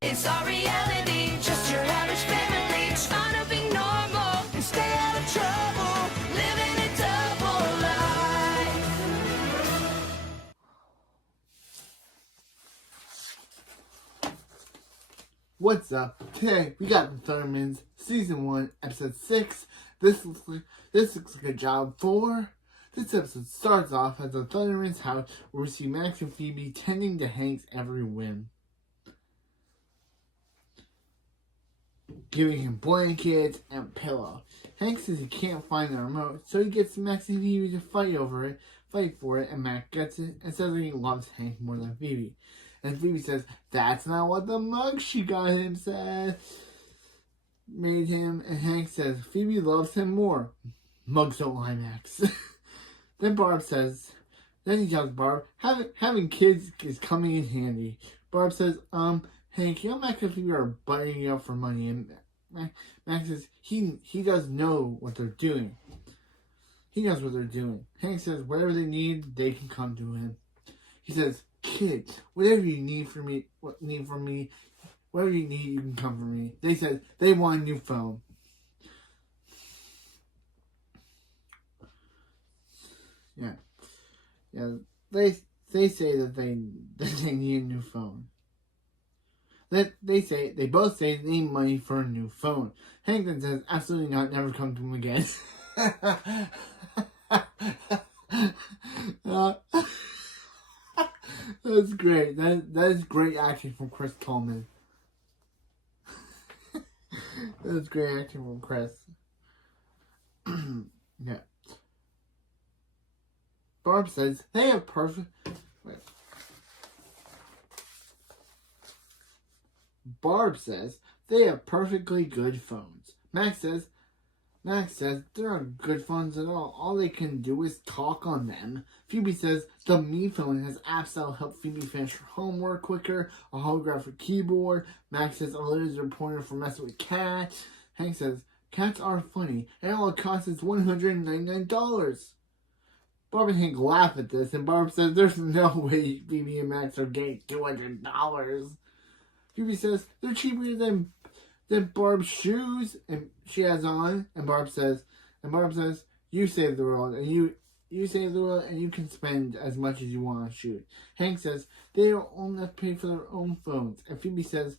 It's our reality, just your average family, trying to be normal and stay out of trouble, living a double life. What's up? Today we got the Thurmans, Season 1, Episode 6. This looks like a job 4. This episode starts off at the Thunderman's house where we see Max and Phoebe tending to Hank's every whim. Giving him blankets and pillow. Hank says he can't find the remote, so he gets Max and Phoebe to fight for it, and Max gets it and says that he loves Hank more than Phoebe. And Phoebe says, that's not what the mug she got him made him. And Hank says, Phoebe loves him more. Mugs don't lie, Max. Then he tells Barb, having kids is coming in handy. Barb says, Hank, you know Max and Phoebe are butting you up for money. And Max says, he does know what they're doing. He knows what they're doing. Hank says, whatever they need, they can come to him. He says, kid, whatever you need from me, whatever you need, you can come from me. They said they want a new phone. Yeah. They say that they need a new phone. They both say they need money for a new phone. Hank then says, absolutely not, never come to him again. That's great. That is great acting from Chris Tallman. That's great acting from Chris. Yeah. Barb says they have Barb says they have perfectly good phones. Max says there aren't good phones at all. All they can do is talk on them. Phoebe says the Me phone has apps that'll help Phoebe finish her homework quicker, a holographic keyboard. Max says a laser pointer for messing with cats. Hank says cats are funny and all it costs is $199. Barb and Hank laugh at this, and Barb says there's no way Phoebe and Max are getting $200. Phoebe says they're cheaper than Barb's shoes and she has on, and Barb says, you save the world, and you save the world, and you can spend as much as you want on shoes. Hank says they don't only have to pay for their own phones, and Phoebe says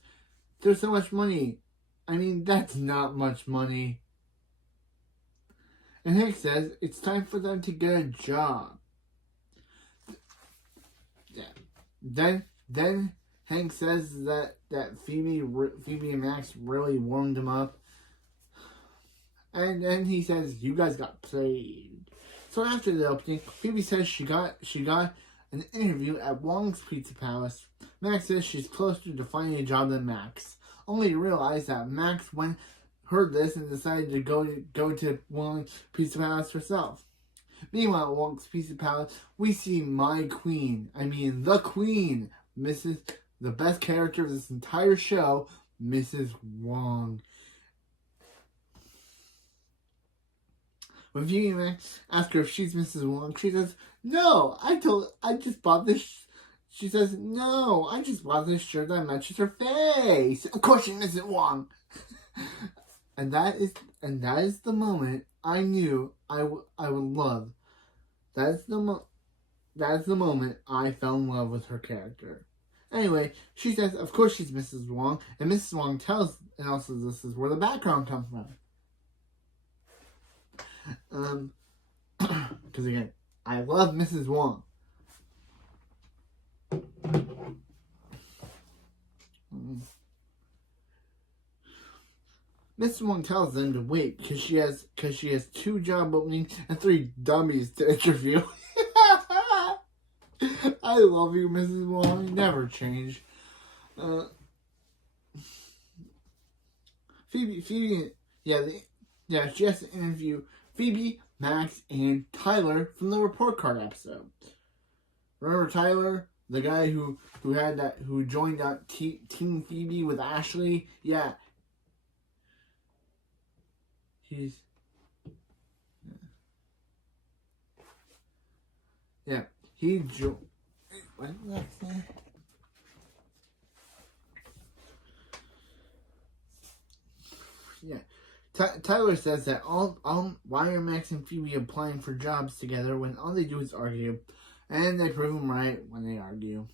there's so much money. I mean, that's not much money. And Hank says it's time for them to get a job. Yeah. Then Hank says that Phoebe and Max really warmed him up. And then he says, you guys got played. So after the opening, Phoebe says she got an interview at Wong's Pizza Palace. Max says she's closer to finding a job than Max. Only to realize that Max heard this and decided to go to Wong's Pizza Palace herself. Meanwhile, at Wong's Pizza Palace, we see the Queen, the best character of this entire show, Mrs. Wong. When Phoebe and Max ask her if she's Mrs. Wong, she says, no, I just bought this. She says, no, I just bought this shirt that matches her face. Of course she's Mrs. Wong. And that is the moment I knew I would love. That is the moment I fell in love with her character. Anyway, she says, of course she's Mrs. Wong, and Mrs. Wong tells this is where the background comes from. Because again, I love Mrs. Wong. Mrs. Wong tells them to wait because she has 2 job openings and 3 dummies to interview. I love you, Mrs. Wong. You never change. Phoebe, she has to interview Phoebe, Max, and Tyler from the report card episode. Remember Tyler, the guy who joined up Team Phoebe with Ashley? Yeah. He joined. Yeah. Tyler says that why are Max and Phoebe applying for jobs together when all they do is argue, and they prove him right when they argue.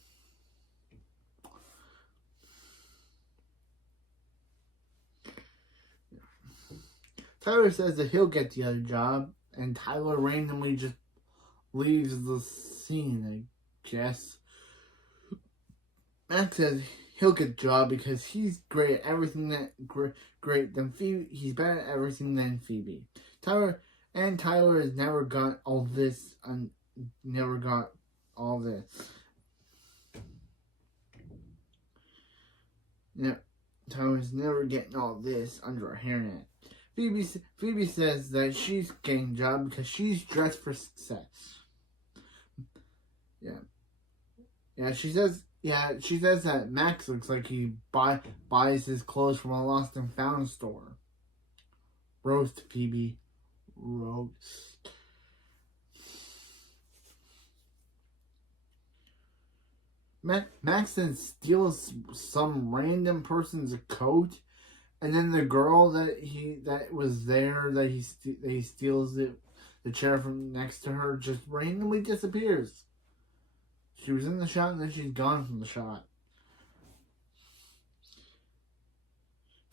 Tyler says that he'll get the other job, and Tyler randomly just leaves the scene, I guess. Max says he'll get the job because he's great at everything great than Phoebe. He's better at everything than Phoebe. Tyler has never got all this. Never got all this. Yeah, Tyler's never getting all this under her hairnet. Phoebe says that she's getting a job because she's dressed for success. Yeah, she says that Max looks like he buys his clothes from a lost and found store. Roast, Phoebe. Roast. Max then steals some random person's coat, and then the girl that was there that he steals the chair from next to her just randomly disappears. She was in the shot and then she's gone from the shot.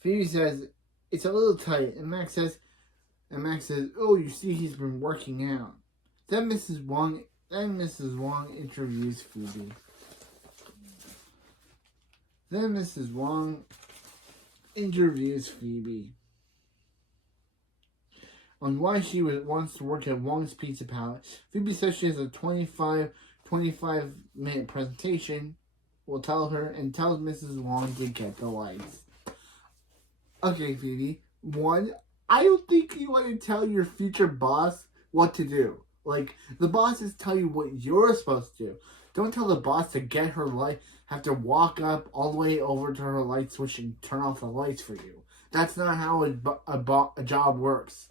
Phoebe says it's a little tight, and Max says, "Oh, you see, he's been working out." Then Mrs. Wong interviews Phoebe. On why she wants to work at Wong's Pizza Palace. Phoebe says she has a 25-minute presentation. Will tell her and tells Mrs. Wong to get the lights. Okay, Phoebe. One, I don't think you want to tell your future boss what to do. Like, the bosses tell you what you're supposed to do. Don't tell the boss to get her light, have to walk up all the way over to her light switch and turn off the lights for you. That's not how a job works.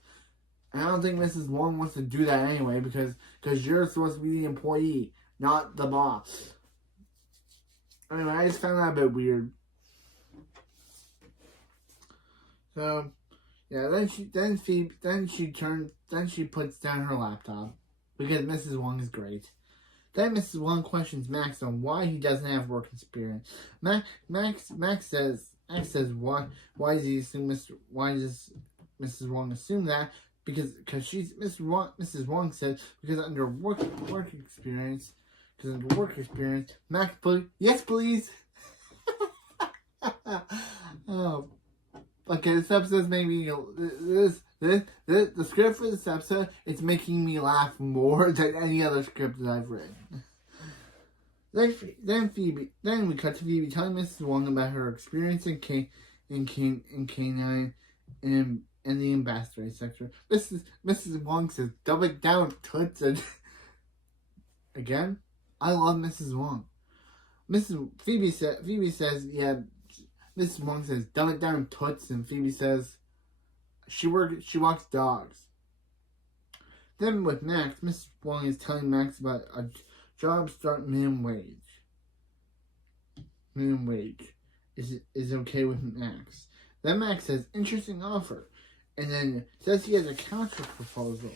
And I don't think Mrs. Wong wants to do that anyway because you're supposed to be the employee, not the boss. Anyway, I just found that a bit weird. So, yeah, then she puts down her laptop because Mrs. Wong is great. Then Mrs. Wong questions Max on why he doesn't have work experience. Max says why does Mrs. Wong assume that? Because Mrs. Wong says because under work experience, Max put yes please. Oh, okay. This episode's making the script for this episode. It's making me laugh more than any other script that I've written. Then we cut to Phoebe telling Mrs. Wong about her experience in K9 and the ambassador sector. Mrs. Wong says, "Dumb it down, toots." And again, I love Mrs. Wong. Phoebe says, yeah. Mrs. Wong says, "Dumb it down, toots," and Phoebe says, she walks dogs. Then with Max, Mrs. Wong is telling Max about a job start minimum wage. Minimum wage is okay with Max. Then Max says, "Interesting offer," and then says he has a counter proposal.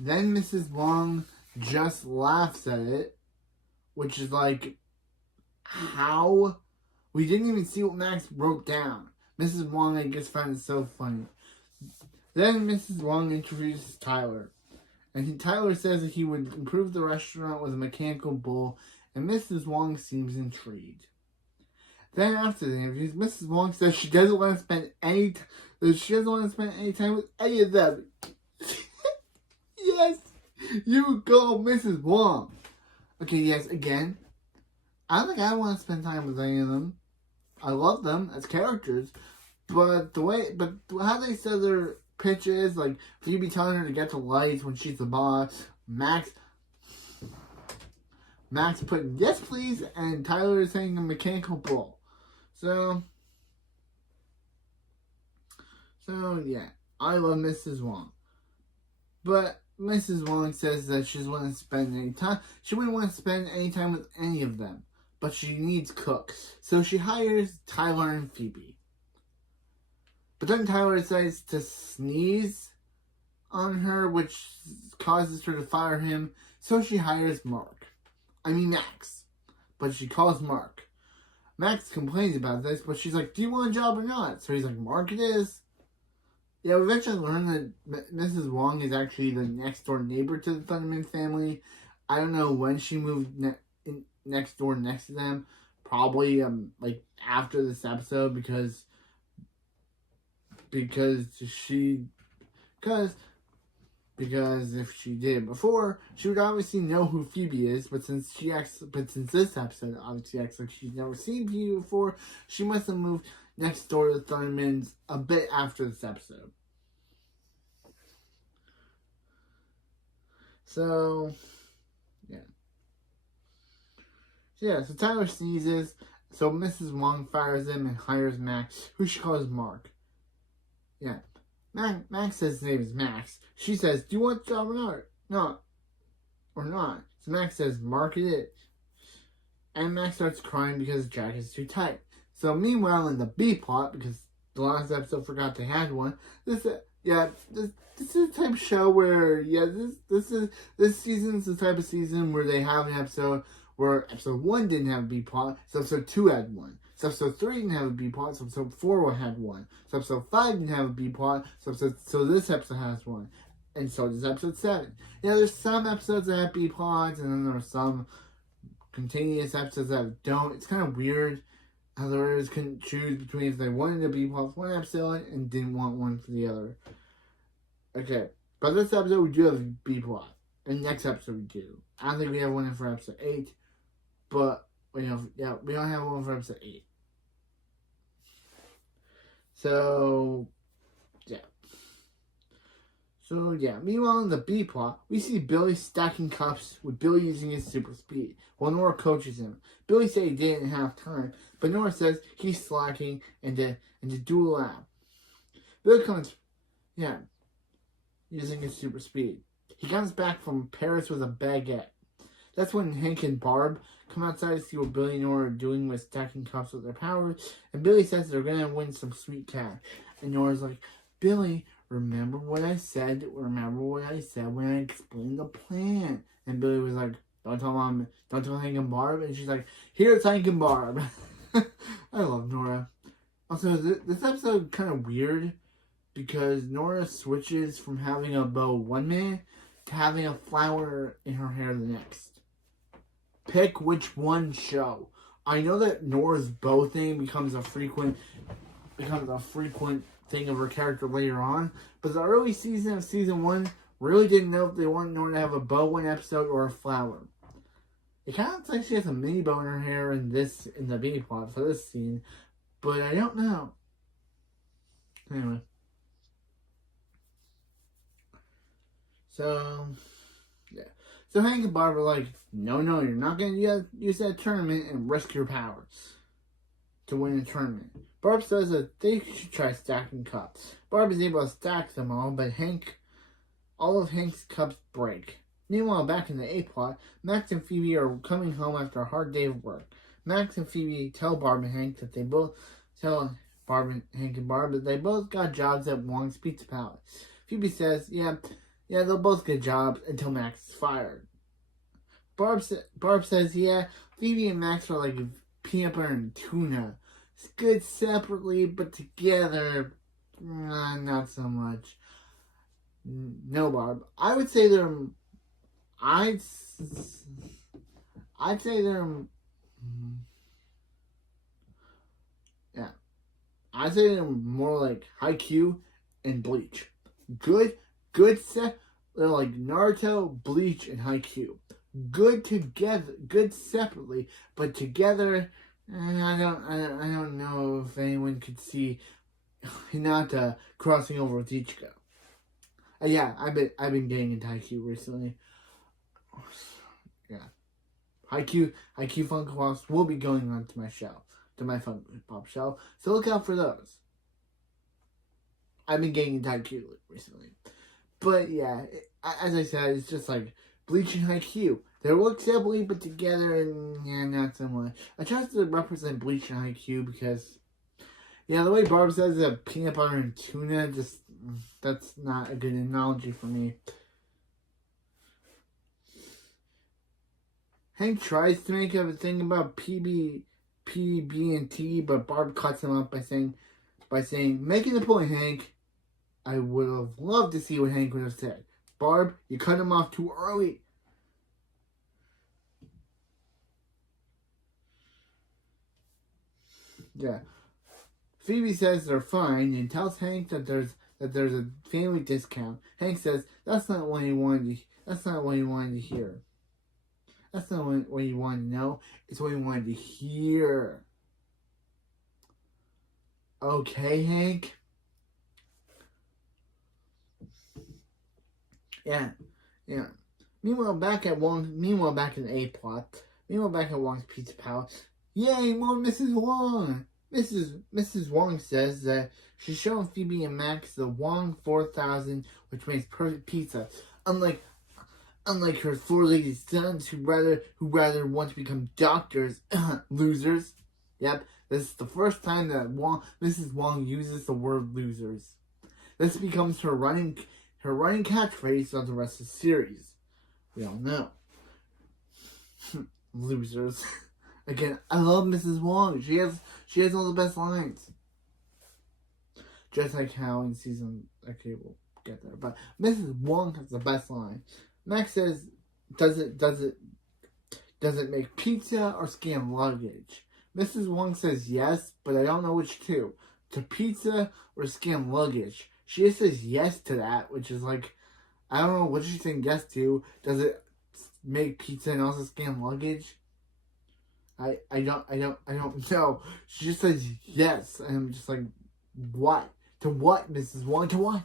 Then Mrs. Wong just laughs at it, which is like, how? We didn't even see what Max wrote down. Mrs. Wong, I guess, found it so funny. Then Mrs. Wong introduces Tyler. And Tyler says that he would improve the restaurant with a mechanical bull, and Mrs. Wong seems intrigued. Then after the interviews, Mrs. Wong says she doesn't want to spend any time with any of them. Yes, you go, Mrs. Wong. Okay, yes, again, I don't think I want to spend time with any of them. I love them as characters, but how they said their pitch is, like Phoebe telling her to get the lights when she's the boss, Max putting yes please, and Tyler saying a mechanical bull. So yeah, I love Mrs. Wong, but Mrs. Wong says that she doesn't want to spend any time. She wouldn't want to spend any time with any of them, but she needs cooks, so she hires Tyler and Phoebe. But then Tyler decides to sneeze on her, which causes her to fire him. So she hires Max. But she calls Mark. Max complains about this, but she's like, do you want a job or not? So he's like, Mark it is. Yeah, we eventually learn that Mrs. Wong is actually the next door neighbor to the Thunderman family. I don't know when she moved next door next to them. Probably like after this episode because if she did it before, she would obviously know who Phoebe is. But since this episode obviously acts like she's never seen Phoebe before, she must have moved next door to the Thundermans a bit after this episode. So so Tyler sneezes, so Mrs. Wong fires him and hires Max, who she calls Mark. Yeah. Max says his name is Max. She says, do you want the job or not? No. Or not. So Max says, Mark it is. And Max starts crying because the jacket is too tight. So meanwhile in the B plot, because the last episode forgot they had one, this is the type of show where this season's the type of season where they have an episode where episode 1 didn't have a B plot, so episode 2 had one. So episode 3 didn't have a B plot, so episode 4 had one. So episode 5 didn't have a B plot, so this episode has one. And so does episode 7. There's some episodes that have B plots, and then there are some continuous episodes that don't. It's kind of weird how the writers couldn't choose between if they wanted a B plot for one episode and didn't want one for the other. Okay, but this episode we do have a B plot. And next episode we do. I don't think we have one for episode 8, but we don't have one for episode 8. So meanwhile in the B plot, we see Billy stacking cups with Billy using his super speed, while Nora coaches him. Billy said he didn't have time, but Nora says he's slacking and to do a lap. Billy comes, using his super speed. He comes back from Paris with a baguette. That's when Hank and Barb come outside to see what Billy and Nora are doing with stacking cups with their powers, and Billy says they're going to win some sweet cash. And Nora's like, Billy, remember what I said when I explained the plan. And Billy was like, don't tell Hank and Barb. And she's like, here's Hank and Barb. I love Nora. Also, this episode kind of weird because Nora switches from having a bow one minute to having a flower in her hair the next. Pick which one show. I know that Nora's bow thing becomes a frequent thing of her character later on, but the early season of season 1 really didn't know if they wanted Nora to have a bow one episode or a flower. It kind of looks like she has a mini bow in her hair in the B plot for this scene, but I don't know. Anyway. So Hank and Barb are like, no, you're not going to use that tournament and risk your powers to win a tournament. Barb says that they should try stacking cups. Barb is able to stack them all, but all of Hank's cups break. Meanwhile, back in the A plot, Max and Phoebe are coming home after a hard day of work. Max and Phoebe tell Barb and Hank that they both got jobs at Wong's Pizza Palace. Phoebe says, yeah, they'll both get jobs until Max is fired. Barb says, Phoebe and Max are like peanut butter and tuna. It's good separately, but together, not so much. No, Barb. I'd say they're more like Haikyuu and Bleach. Good set. They're like Naruto, Bleach, and Haikyuu. Good together, good separately, but together, I don't know if anyone could see Hinata crossing over with Ichigo. I've been getting into Haikyuu recently. Yeah, Haikyuu Funko Pops will be going on to my Funko Pop show, so look out for those. I've been getting into Haikyuu recently. But yeah, as I said, it's just like Bleach and Haikyuu. They work separately, but together, and not so much. I tried to represent Bleach and Haikyuu because Yeah, the way Barb says that peanut butter and tuna, that's not a good analogy for me. Hank tries to make a thing about PB and T, but Barb cuts him up by saying, making the point, Hank. I would have loved to see what Hank would have said. Barb, you cut him off too early. Yeah. Phoebe says they're fine and tells Hank that there's a family discount. Hank says that's not what he wanted to hear. That's not what he wanted to know. It's what he wanted to hear. Okay, Hank? Yeah. Meanwhile, back in the A plot. Meanwhile, back at Wong's Pizza Palace. Yay, more Mrs. Wong! Mrs. Wong says that she's showing Phoebe and Max the Wong 4000, which makes perfect pizza. Unlike her four lady sons who rather want to become doctors, losers. Yep, this is the first time that Mrs. Wong uses the word losers. This becomes her running catchphrase throughout the rest of the series. We all know. Losers. Again, I love Mrs. Wong. She has all the best lines. Just like how in season, okay, we'll get there. But Mrs. Wong has the best line. Max says, does it make pizza or scan luggage? Mrs. Wong says yes, but I don't know which two. To pizza or scan luggage. She just says yes to that, which is like, I don't know what she's saying yes to. Does it make pizza and also scan luggage? I don't know. She just says yes, and I'm just like, what? To what, Mrs. Wong? To what?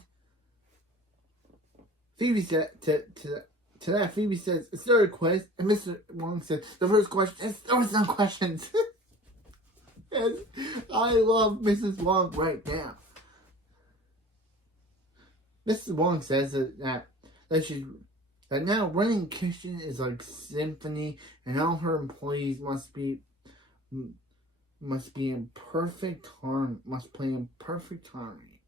Phoebe said to that. Phoebe says it's not a quiz, and Mr. Wong said the first question is it's no questions. And I love Mrs. Wong right now. Mrs. Wong says that now running a kitchen is like symphony, and all her employees must be in perfect harmony. Must play in perfect harmony.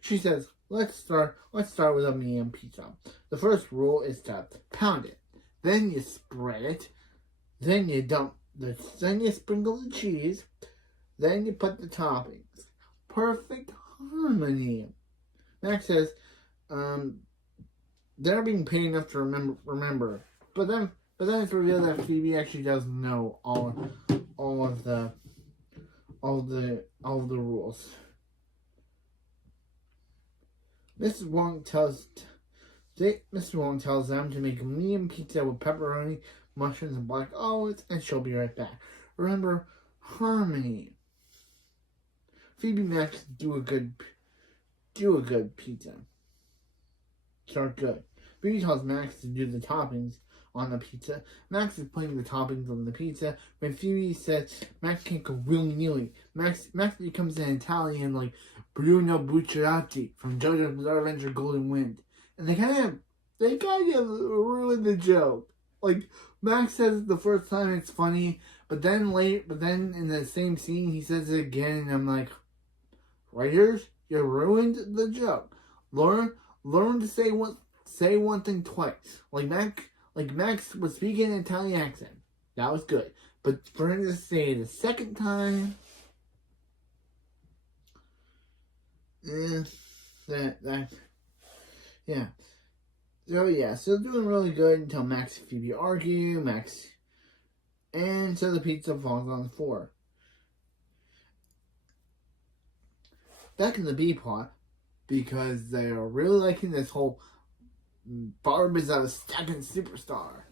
She says, "Let's start with a medium pizza. The first rule is to pound it, then you spread it, then you sprinkle the cheese, then you put the toppings. Perfect harmony." Max says, they're being paid enough to remember. But then it's revealed that Phoebe actually does know all of the rules. Mrs. Wong tells them to make a medium pizza with pepperoni, mushrooms, and black olives, and she'll be right back. Remember, harmony. Phoebe and Max do a good pizza. Start good. Phoebe tells Max to do the toppings on the pizza. Max is putting the toppings on the pizza. When Phoebe says Max can't go willy-nilly, Max becomes an Italian like Bruno Bucciarati from JoJo's Bizarre Adventure Golden Wind. And they kind of ruined the joke. Like, Max says it the first time, it's funny, but then in the same scene he says it again, and I'm like, writers, you ruined the joke. Learn to say one thing twice. Like Max was speaking an Italian accent. That was good. But for him to say it the second time, yeah. So doing really good until Max and Phoebe argue. And so the pizza falls on the floor. Back in the B plot, because they are really liking this whole Barb is a stacking superstar.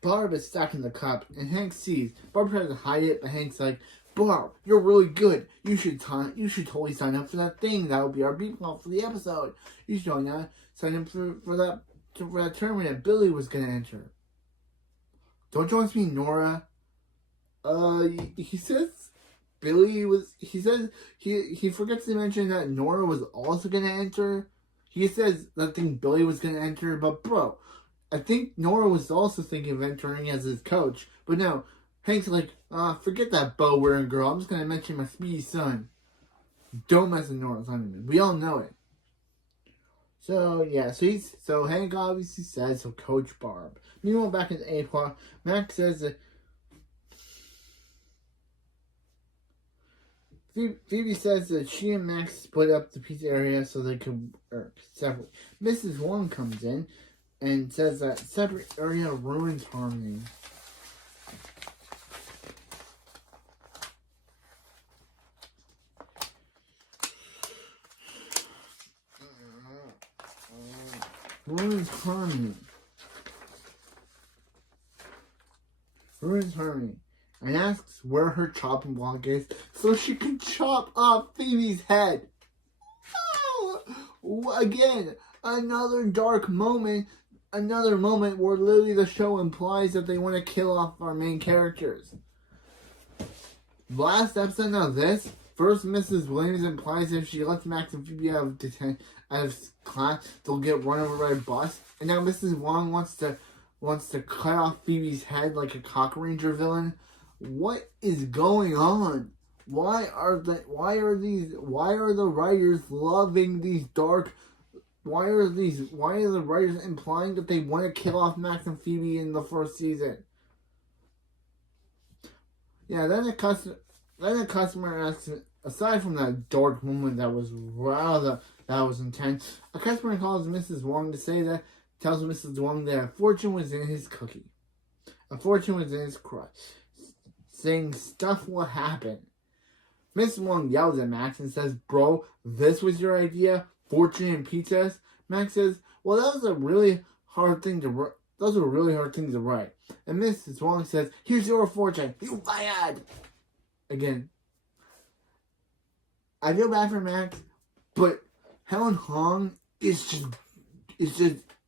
Barb is stacking the cup, and Hank sees. Barb tries to hide it, but Hank's like, Barb, you're really good. You should totally sign up for that thing. That will be our B plot for the episode. You should totally sign up for that tournament that Billy was gonna enter. Don't you want to meet Nora? He says he forgets to mention that Nora was also gonna enter. He says that thing Billy was gonna enter, but bro, I think Nora was also thinking of entering as his coach. But no, Hank's like, forget that bow wearing girl. I'm just gonna mention my speedy son. Don't mess with Nora's honeymoon. We all know it. So yeah, so Hank obviously says he'll coach Barb. Meanwhile, back in A plot, Max says that Phoebe says that she and Max split up the pizza area so they could work separately. Mrs. Wong comes in and says that separate area ruins harmony. Ruins harmony. Ruins harmony. And asks where her chopping block is so she can chop off Phoebe's head. Oh! Again, another dark moment. Another moment where literally the show implies that they want to kill off our main characters. Last episode of this, first Mrs. Williams implies if she lets Max and Phoebe out of class, they'll get run over by a bus. And now Mrs. Wong wants to cut off Phoebe's head like a cock ranger villain. What is going on? Why are the writers loving these dark? Why are the writers implying that they want to kill off Max and Phoebe in the first season? Yeah, then the customer asks, aside from that dark moment that was intense, a customer calls Mrs. Wong tells Mrs. Wong that a fortune was in his cookie. A fortune was in his crust, saying stuff will happen. Mrs. Wong yells at Max and says, "Bro, this was your idea? Fortune and pizzas?" Max says, "Well, that was a really hard thing to write. Those were really hard things to write." And Mrs. Wong says, "Here's your fortune. You fired." Again, I feel bad for Max, but Helen Hong is just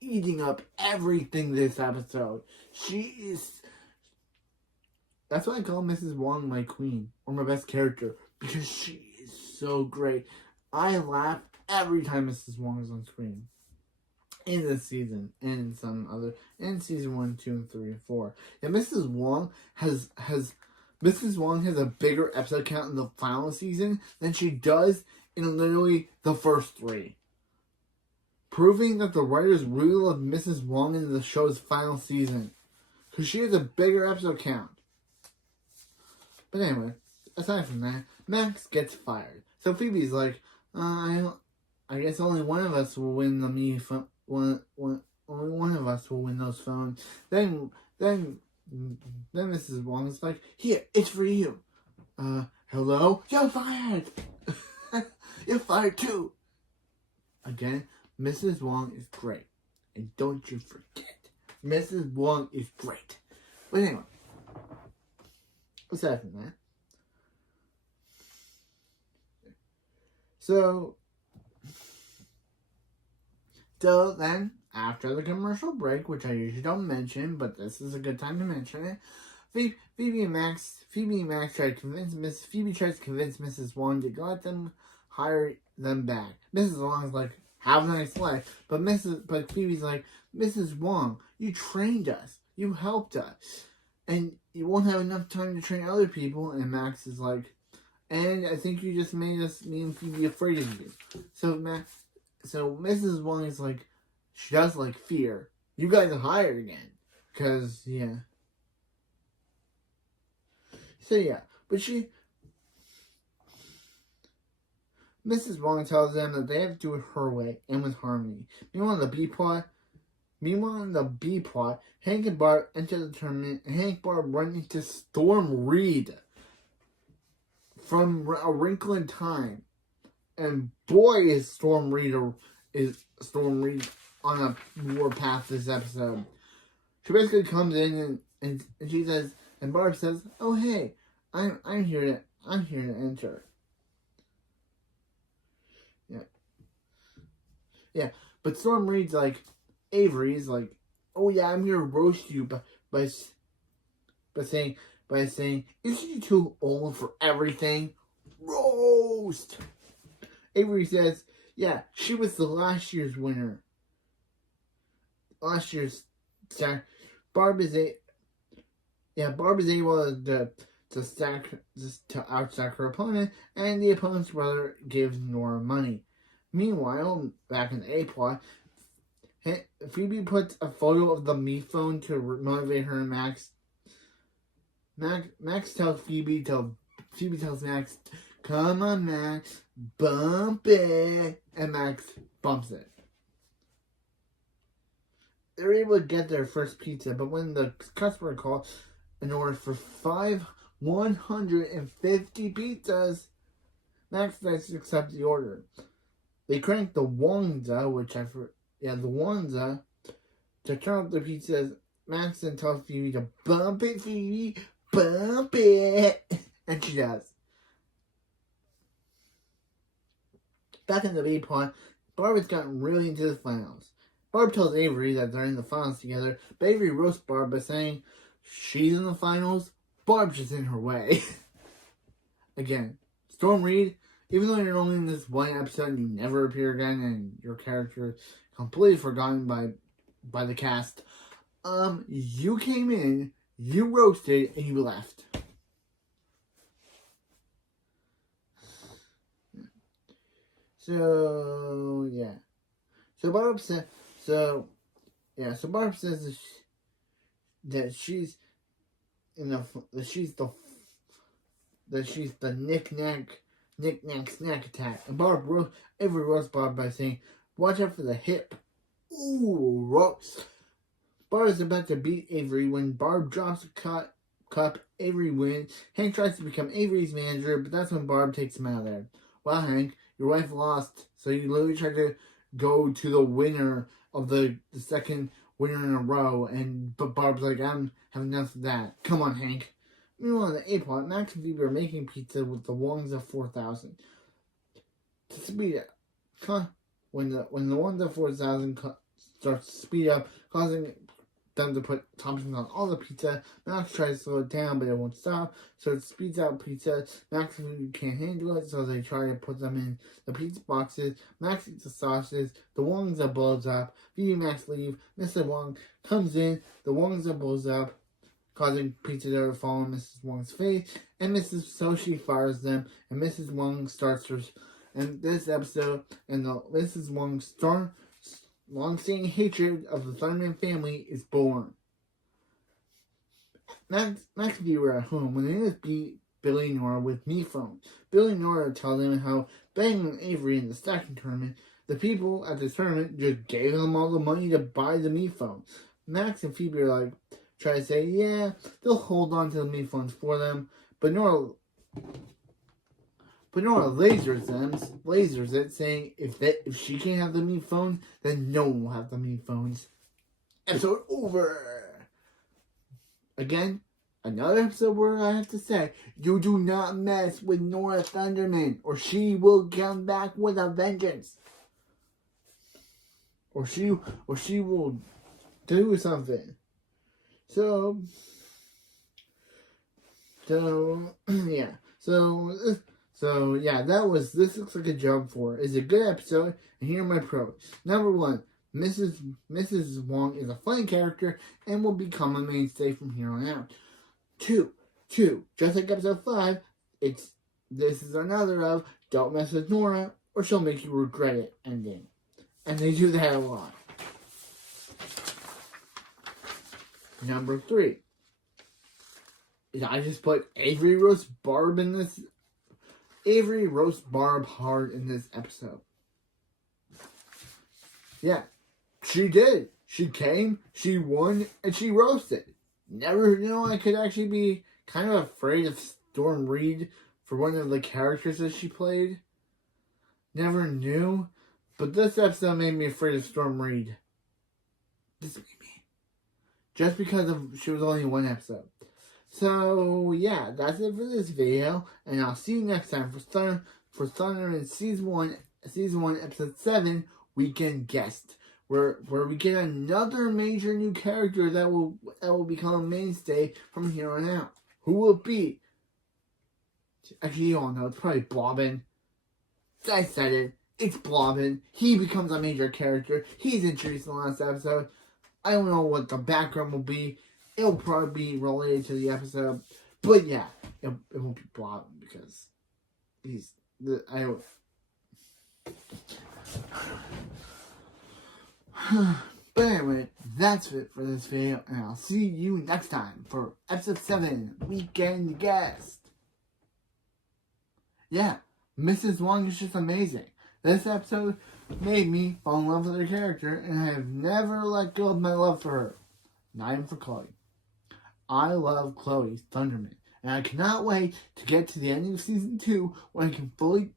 eating up everything this episode. That's why I call Mrs. Wong my queen, or my best character, because she is so great. I laugh every time Mrs. Wong is on screen. In this season, and in season 1, 2, and 3, and 4. And Mrs. Wong has a bigger episode count in the final season than she does in literally the first 3. Proving that the writers really love Mrs. Wong in the show's final season. Because she has a bigger episode count. But anyway, aside from that, Max gets fired. So Phoebe's like, I guess only one of us will win the only one of us will win those phones. Then Mrs. Wong is like, "Here, it's for you." Hello? You're fired! You're fired too! Again, Mrs. Wong is great. And don't you forget, Mrs. Wong is great. But anyway, aside from that, So then, after the commercial break, which I usually don't mention, but this is a good time to mention it, Phoebe and Max try to convince Phoebe tries to convince Mrs. Wong to let them hire them back. Mrs. Wong's like, "Have a nice life," but Phoebe's like, "Mrs. Wong, you trained us, you helped us, and you won't have enough time to train other people." And Max is like, "And I think you just made me and Phoebe afraid of you." So Mrs. Wong is like, she does like fear. You guys are hired again. Because, yeah. So, yeah. But Mrs. Wong tells them that they have to do it her way and with harmony. Meanwhile, in the B plot, Hank and Barb enter the tournament, and Hank and Barb run into Storm Reed from A Wrinkle in Time. And boy, is Storm Reed on a warpath this episode. She basically comes in and she says, and Barb says, "Oh hey, I'm here to enter." Yeah. But Storm Reed's like, Avery's like, "Oh yeah, I'm here to roast you by saying, isn't you too old for everything?" Roast. Avery says, "Yeah, she was the last year's winner. Last year's star. Barb is able to outstack her opponent, and the opponent's brother gives Nora money. Meanwhile, back in the A plot, Phoebe puts a photo of the Me phone to motivate her and Max. Max tells Phoebe tells Max, "Come on, Max, bump it," and Max bumps it. They're able to get their first pizza, but when the customer calls in order for 150 pizzas, Max decides to accept the order. They crank the Wongza, the Wongza, to turn up the pizzas. Max then tells Phoebe to bump it, Phoebe, bump it, and she does. Back in the B plot, Barb has gotten really into the finals. Barb tells Avery that they're in the finals together, but Avery roasts Barb by saying she's in the finals, Barb's just in her way. Again, Storm Reed, even though you're only in this one episode and you never appear again and your character is completely forgotten by the cast, you came in, you roasted, and you left. So, yeah. So Barb said, so Barb says that she's the knick-knack snack attack. And Avery roasts Barb by saying, "Watch out for the hip." Ooh, roast. Barb is about to beat Avery when Barb drops a cup. Avery wins. Hank tries to become Avery's manager, but that's when Barb takes him out of there. "Well, Hank, your wife lost, so you literally tried to go to the winner of the second winner in a row," but Barb's like, "I'm having enough of that. Come on, Hank." Meanwhile, in the A plot, Max and Phoebe are making pizza with the Wongs of 4,000. To speed up, when the Wongs of 4,000 starts to speed up, causing them to put toppings on all the pizza, Max tries to slow it down, but it won't stop, so it speeds out pizza. Max and Phoebe can't handle it, so they try to put them in the pizza boxes. Max eats the sausages, the Wongza blows up. Phoebe and Max leave. Mr. Wong comes in, the Wongza blows up, causing pizza to fall on Mrs. Wong's face, and so she fires them, and Mrs. Wong starts her, and this episode, and Mrs. Wong's long-standing hatred of the Thunderman family is born. Max and Phoebe were at home when they just beat Billy and Nora with Me phone. Billy and Nora tell them how banging Avery in the stacking tournament, the people at the tournament just gave them all the money to buy the Me phone. Max and Phoebe are like, try to say, yeah, they'll hold on to the Me phones for them, but Nora lasers it, saying if she can't have the Me phone, then no one will have the Me phones. Episode over. Again, another episode where I have to say, you do not mess with Nora Thunderman, or she will come back with a vengeance. Or she will do something. So yeah. This looks like a job for. It's a good episode, and here are my pros. Number 1, Mrs. Wong is a funny character and will become a mainstay from here on out. 2, just like episode 5, this is another of don't mess with Nora or she'll make you regret it ending. And they do that a lot. Number 3, I just put Avery roast Barb hard in this episode. Yeah, she did. She came, she won, and she roasted. Never knew I could actually be kind of afraid of Storm Reed for one of the characters that she played. Never knew. But this episode made me afraid of Storm Reed. This made me. Just because she was only one episode. So, yeah, that's it for this video. And I'll see you next time for Thunder in Season 1, Episode 7, Weekend Guest. Where we get another major new character that will become a mainstay from here on out. Who will it be? Actually, you all know. It's probably Blobbin. I said it. It's Blobbin. He becomes a major character. He's introduced in the last episode. I don't know what the background will be. It'll probably be related to the episode. But yeah, it won't be Bob because But anyway, that's it for this video, and I'll see you next time for episode 7, Weekend Guest. Yeah, Mrs. Wong is just amazing. This episode made me fall in love with her character, and I have never let go of my love for her. Not even for Chloe. I love Chloe's Thunderman, and I cannot wait to get to the ending of season 2 when I can fully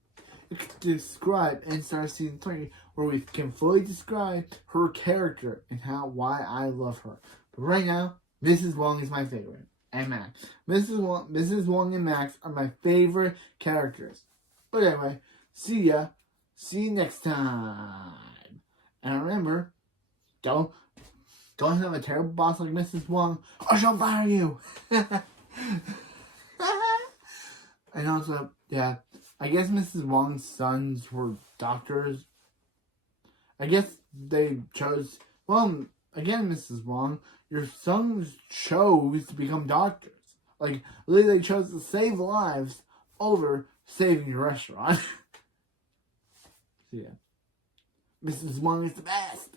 describe and start season 3 where we can fully describe her character and why I love her. But right now, Mrs. Wong is my favorite. And Max. Mrs. Wong and Max are my favorite characters. But anyway, see ya. See you next time. And remember, don't have a terrible boss like Mrs. Wong or she'll fire you. And also, yeah, I guess Mrs. Wong's sons were doctors. I guess they chose, well, again, Mrs. Wong, your sons chose to become doctors. Like, literally they chose to save lives over saving your restaurant. So yeah, Mrs. Wong is the best.